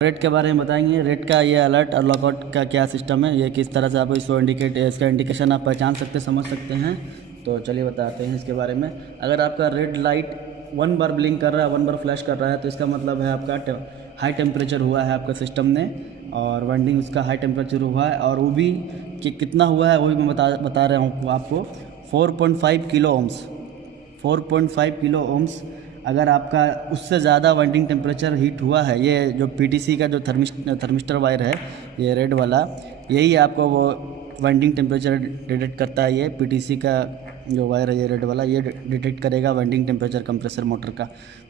Rate के बारे में बताएंगे। रेट का ये अलर्ट और लॉकआउट का क्या सिस्टम है, ये किस तरह से आप इसको इसका इंडिकेशन आप पहचान सकते समझ सकते हैं। तो चलिए बताते हैं इसके बारे में। अगर आपका रेड लाइट 1 बार ब्लिंक कर रहा है, 1 बार फ्लैश कर रहा है, तो इसका मतलब है आपका हाई टेम्परेचर हुआ है आपका सिस्टम ने, और वाइंडिंग उसका हाई टेम्परेचर हुआ है। और वो भी कि कितना हुआ है वो भी मैं बता रहा हूँ आपको। 4.5 किलो ओम्स, 4.5 किलो ओम्स। अगर आपका उससे ज़्यादा वाइंडिंग टेम्परेचर हीट हुआ है, ये जो पीटीसी का जो थर्मिस्टर वायर है, ये रेड वाला, यही आपको वो वाइंडिंग टेम्परेचर डिटेक्ट करता है। ये पीटीसी का जो वायर है ये रेड वाला, ये डिटेक्ट करेगा वाइंडिंग टेम्परेचर कंप्रेसर मोटर का।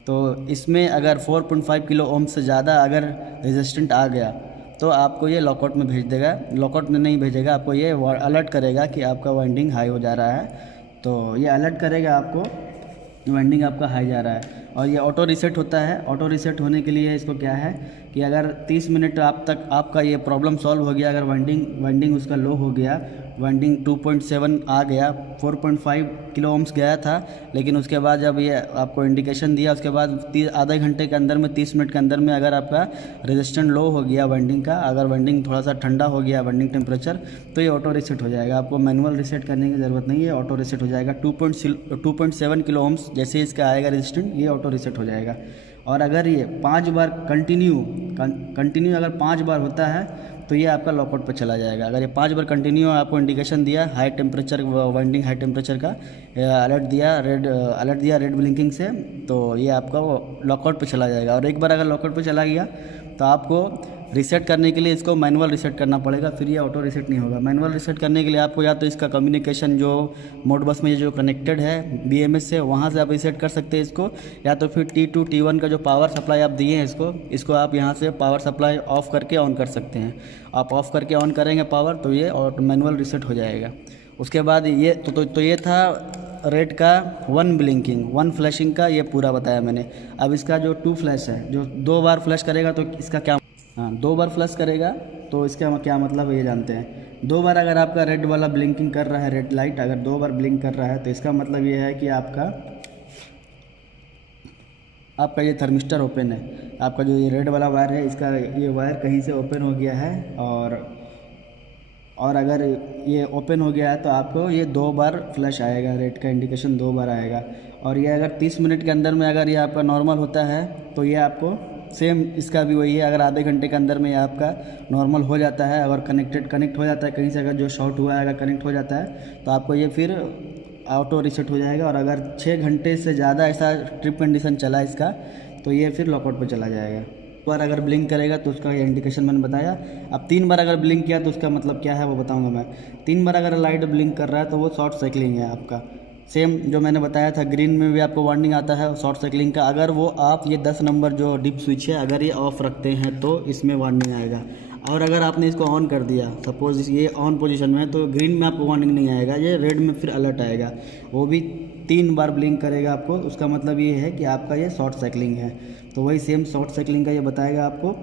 तो इसमें अगर 4.5 किलो ओम से ज़्यादा अगर रेजिस्टेंट आ गया तो आपको ये लॉकआउट में भेज देगा। लॉकआउट में नहीं भेजेगा, आपको ये अलर्ट करेगा कि आपका वाइंडिंग हाई हो जा रहा है। तो ये अलर्ट करेगा आपको वाइंडिंग आपका हाई जा रहा है। और ये ऑटो रीसेट होता है। ऑटो रीसेट होने के लिए इसको क्या है कि अगर 30 मिनट आपका ये प्रॉब्लम सॉल्व हो गया, अगर वाइंडिंग उसका लो हो गया, वाइंडिंग 2.7 आ गया, 4.5 किलो ओम्स गया था, लेकिन उसके बाद जब ये आपको इंडिकेशन दिया, उसके बाद आधे घंटे के अंदर में 30 मिनट के अंदर में अगर आपका रेजिस्टेंट लो हो गया वाइंडिंग का, अगर वाइंडिंग थोड़ा सा ठंडा हो गया वाइंडिंग टेम्परेचर, तो ये ऑटो रीसेट हो जाएगा। आपको मैनुअल रीसेट करने की ज़रूरत नहीं है, ऑटो रीसेट हो जाएगा। 2.7 किलो ओम्स जैसे इसका आएगा रेजिस्टेंट, ये ऑटो रीसेट हो जाएगा। और अगर ये 5 बार कंटिन्यू अगर 5 बार होता है तो ये आपका लॉकआउट पर चला जाएगा। अगर ये 5 बार कंटिन्यू आपको इंडिकेशन दिया high temperature, winding high temperature का अलर्ट दिया रेड ब्लिंकिंग से, तो ये आपका लॉकआउट पर चला जाएगा। और एक बार अगर लॉकआउट पर चला गया तो आपको रीसेट करने के लिए इसको मैनुअल रीसेट करना पड़ेगा, फिर ये ऑटो रीसेट नहीं होगा। मैनुअल रीसेट करने के लिए आपको या तो इसका कम्युनिकेशन जो मोडबस में जो कनेक्टेड है बीएमएस से, वहाँ से आप रीसेट कर सकते हैं इसको, या तो फिर T2 T1 का जो पावर सप्लाई आप दिए हैं इसको आप यहाँ से पावर सप्लाई ऑफ़ करके ऑन कर सकते हैं। आप ऑफ़ करके ऑन करेंगे पावर तो ये और मैनुअल रीसेट हो जाएगा। उसके बाद ये तो ये था रेड का 1 ब्लिंकिंग 1 फ्लैशिंग का, ये पूरा बताया मैंने। अब इसका जो 2 फ्लैश है, जो 2 बार फ्लैश करेगा तो इसका क्या, हाँ 2 बार फ्लैश करेगा तो इसका क्या मतलब है ये जानते हैं। 2 बार अगर आपका रेड वाला ब्लिंकिंग कर रहा है, रेड लाइट अगर 2 बार ब्लिंक कर रहा है, तो इसका मतलब ये है कि आपका ये थर्मिस्टर ओपन है। आपका जो ये रेड वाला वायर है, इसका ये वायर कहीं से ओपन हो गया है, और अगर ये ओपन हो गया है तो आपको ये 2 बार फ्लैश आएगा, रेड का इंडिकेशन 2 बार आएगा। और ये अगर 30 मिनट के अंदर में अगर ये आपका नॉर्मल होता है तो ये आपको सेम इसका भी वही है। अगर आधे घंटे के अंदर में ये आपका नॉर्मल हो जाता है, अगर कनेक्ट हो जाता है कहीं से, अगर जो शॉर्ट हुआ है अगर कनेक्ट हो जाता है तो आपको ये फिर ऑटो रीसेट हो जाएगा। और अगर 6 घंटे से ज़्यादा ऐसा ट्रिप कंडीशन चला इसका तो ये फिर लॉकआउट पर चला जाएगा। बार अगर ब्लिंक करेगा तो उसका ये इंडिकेशन मैंने बताया। अब 3 बार अगर ब्लिंक किया तो उसका मतलब क्या है वो बताऊंगा मैं। 3 बार अगर लाइट ब्लिंक कर रहा है तो वो शॉर्ट साइकिलिंग है आपका। सेम जो मैंने बताया था, ग्रीन में भी आपको वार्निंग आता है शॉर्ट साइकिलिंग का। अगर वो आप ये 10 नंबर जो डिप स्विच है अगर ये ऑफ रखते हैं तो इसमें वार्निंग आएगा। और अगर आपने इसको ऑन कर दिया, सपोज ये ऑन पोजीशन में है, तो ग्रीन में आपको वार्निंग नहीं आएगा, ये रेड में फिर अलर्ट आएगा। वो भी 3 बार ब्लिंक करेगा आपको, उसका मतलब ये है कि आपका ये शॉर्ट साइकिलिंग है। तो वही सेम शॉर्ट साइकिलिंग का ये बताएगा आपको।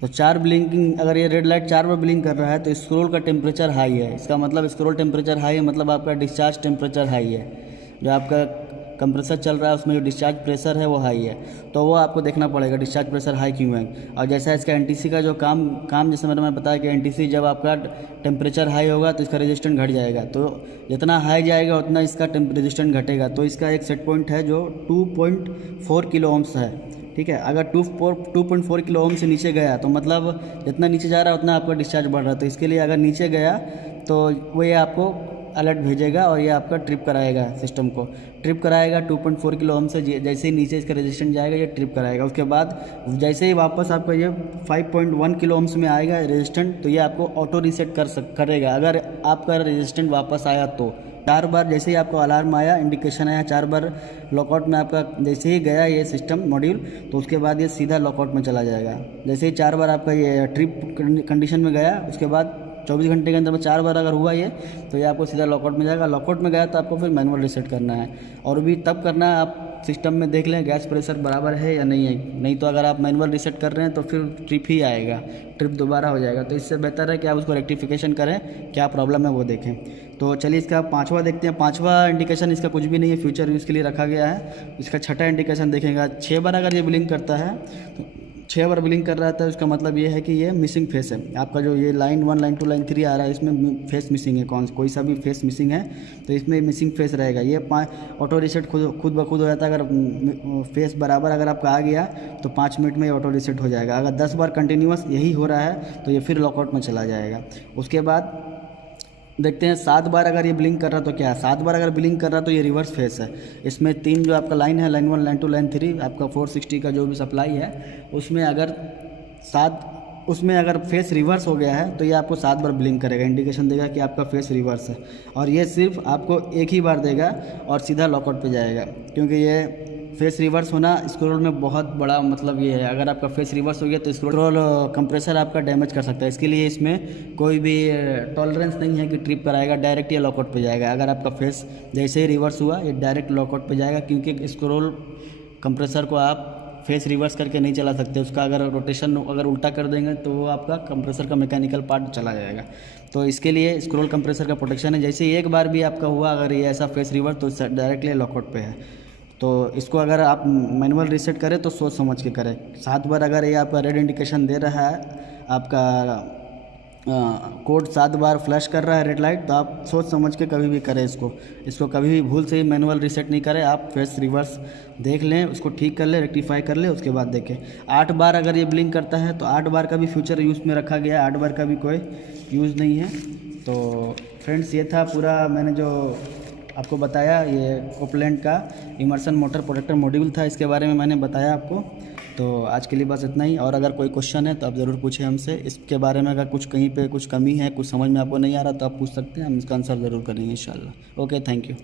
तो 4 ब्लिंकिंग, अगर ये रेड लाइट 4 बार ब्लिंक कर रहा है तो स्क्रोल का टेम्परेचर हाई है। इसका मतलब स्क्रोल टेम्परेचर हाई है, मतलब आपका डिस्चार्ज टेम्परेचर हाई है। जो आपका कंप्रेसर चल रहा है उसमें जो डिस्चार्ज प्रेशर है वो हाई है, तो वो आपको देखना पड़ेगा डिस्चार्ज प्रेशर हाई क्यों है। और जैसा इसका एनटीसी का जो काम जैसे मैंने बताया कि एनटीसी जब आपका टेम्परेचर हाई होगा तो इसका रेजिस्टेंस घट जाएगा, तो जितना हाई जाएगा उतना इसका रेजिस्टेंस घटेगा। तो इसका एक सेट पॉइंट है जो 2.4 किलो ओम्स है, ठीक है। अगर 2.4 किलो ओम से नीचे गया तो मतलब जितना नीचे जा रहा है उतना आपका डिस्चार्ज बढ़ रहा है। तो इसके लिए अगर नीचे गया तो वो ये आपको अलर्ट भेजेगा और ये आपका ट्रिप कराएगा, सिस्टम को ट्रिप कराएगा। 2.4 किलो ओम से जैसे ही नीचे इसका रेजिस्टेंस जाएगा ये ट्रिप कराएगा। उसके बाद जैसे ही वापस आपका ये 5.1 किलो ओम्स में आएगा रेजिस्टेंस, तो ये आपको ऑटो रीसेट करेगा। अगर आपका रेजिस्टेंस वापस आया तो 4 बार जैसे ही आपको अलार्म आया, इंडिकेशन आया, 4 बार लॉकआउट में आपका जैसे ही गया ये सिस्टम मॉड्यूल, तो उसके बाद ये सीधा लॉकआउट में चला जाएगा। जैसे ही 4 बार आपका ये ट्रिप कंडीशन में गया, उसके बाद 24 घंटे के अंदर में 4 बार अगर हुआ ये, तो ये आपको सीधा लॉकआउट में जाएगा। लॉकआउट में गया तो आपको फिर मैनुअल रीसेट करना है, और भी तब करना है आप सिस्टम में देख लें गैस प्रेशर बराबर है या नहीं है। नहीं तो अगर आप मैनुअल रीसेट कर रहे हैं तो फिर ट्रिप ही आएगा, ट्रिप दोबारा हो जाएगा। तो इससे बेहतर है कि आप उसको रेक्टिफिकेशन करें, क्या प्रॉब्लम है वो देखें। तो चलिए इसका 5वां देखते हैं। 5वां इंडिकेशन इसका कुछ भी नहीं है, फ्यूचर यूज़ के लिए रखा गया है। इसका 6ठा इंडिकेशन देखेंगे। 6 बार अगर ये ब्लिंक करता है तो 6 बार ब्लिंक कर रहा था, उसका मतलब ये है कि ये मिसिंग फेस है आपका। जो ये लाइन 1 लाइन 2 लाइन 3 आ रहा है, इसमें फेस मिसिंग है, कोई सा भी फेस मिसिंग है तो इसमें मिसिंग फेस रहेगा। ये ऑटो रीसेट खुद ब खुद हो जाता है। अगर फेस बराबर अगर आपका आ गया तो 5 मिनट में ये ऑटो रीसेट हो जाएगा। अगर 10 बार कंटिन्यूस यही हो रहा है तो ये फिर लॉकआउट में चला जाएगा। उसके बाद देखते हैं 7 बार अगर ये ब्लिंक कर रहा तो क्या है। 7 बार अगर ब्लिंक कर रहा तो ये रिवर्स फेस है। इसमें 3 जो आपका लाइन है, लाइन 1 लाइन 2 लाइन 3, आपका 460 का जो भी सप्लाई है उसमें अगर फेस रिवर्स हो गया है तो ये आपको 7 बार ब्लिंक करेगा, इंडिकेशन देगा कि आपका फेस रिवर्स है। और ये सिर्फ आपको एक ही बार देगा और सीधा लॉकआउट पे जाएगा, क्योंकि ये फेस रिवर्स होना स्क्रोल में बहुत बड़ा मतलब ये है। अगर आपका फेस रिवर्स हो गया तो स्क्रोल कंप्रेसर आपका डैमेज कर सकता है। इसके लिए इसमें कोई भी टॉलरेंस नहीं है कि ट्रिप पर आएगा, डायरेक्ट ये लॉकआउट पे जाएगा। अगर आपका फेस जैसे ही रिवर्स हुआ ये डायरेक्ट लॉकआउट पे जाएगा, क्योंकि स्क्रोल कंप्रेसर को आप फेस रिवर्स करके नहीं चला सकते। उसका अगर रोटेशन अगर उल्टा कर देंगे तो वो आपका कंप्रेसर का मैकेनिकल पार्ट चला जाएगा। तो इसके लिए स्क्रोल कंप्रेसर का प्रोटेक्शन है। जैसे ही एक बार भी आपका हुआ अगर ये ऐसा फेस रिवर्स तो डायरेक्टली लॉकआउट पे है। तो इसको अगर आप मैनुअल रीसेट करें तो सोच समझ के करें। 7 बार अगर ये आपका रेड इंडिकेशन दे रहा है, आपका कोड 7 बार फ्लैश कर रहा है रेड लाइट, तो आप सोच समझ के कभी भी करें इसको कभी भी भूल से ही मैनुअल रीसेट नहीं करें। आप फेस रिवर्स देख लें, उसको ठीक कर लें, रेक्टिफाई कर लें, उसके बाद देखें। 8 बार अगर ये ब्लिंक करता है तो 8 बार का भी फ्यूचर यूज़ में रखा गया है, 8 बार का भी कोई यूज़ नहीं है। तो फ्रेंड्स ये था पूरा मैंने जो आपको बताया, ये कोपलैंड का इमर्सन मोटर प्रोटेक्टर मॉड्यूल था, इसके बारे में मैंने बताया आपको। तो आज के लिए बस इतना ही। और अगर कोई क्वेश्चन है तो आप ज़रूर पूछें हमसे इसके बारे में। अगर कुछ कहीं पे कुछ कमी है, कुछ समझ में आपको नहीं आ रहा तो आप पूछ सकते हैं, हम इसका आंसर ज़रूर करेंगे इंशाल्लाह। Okay, thank you.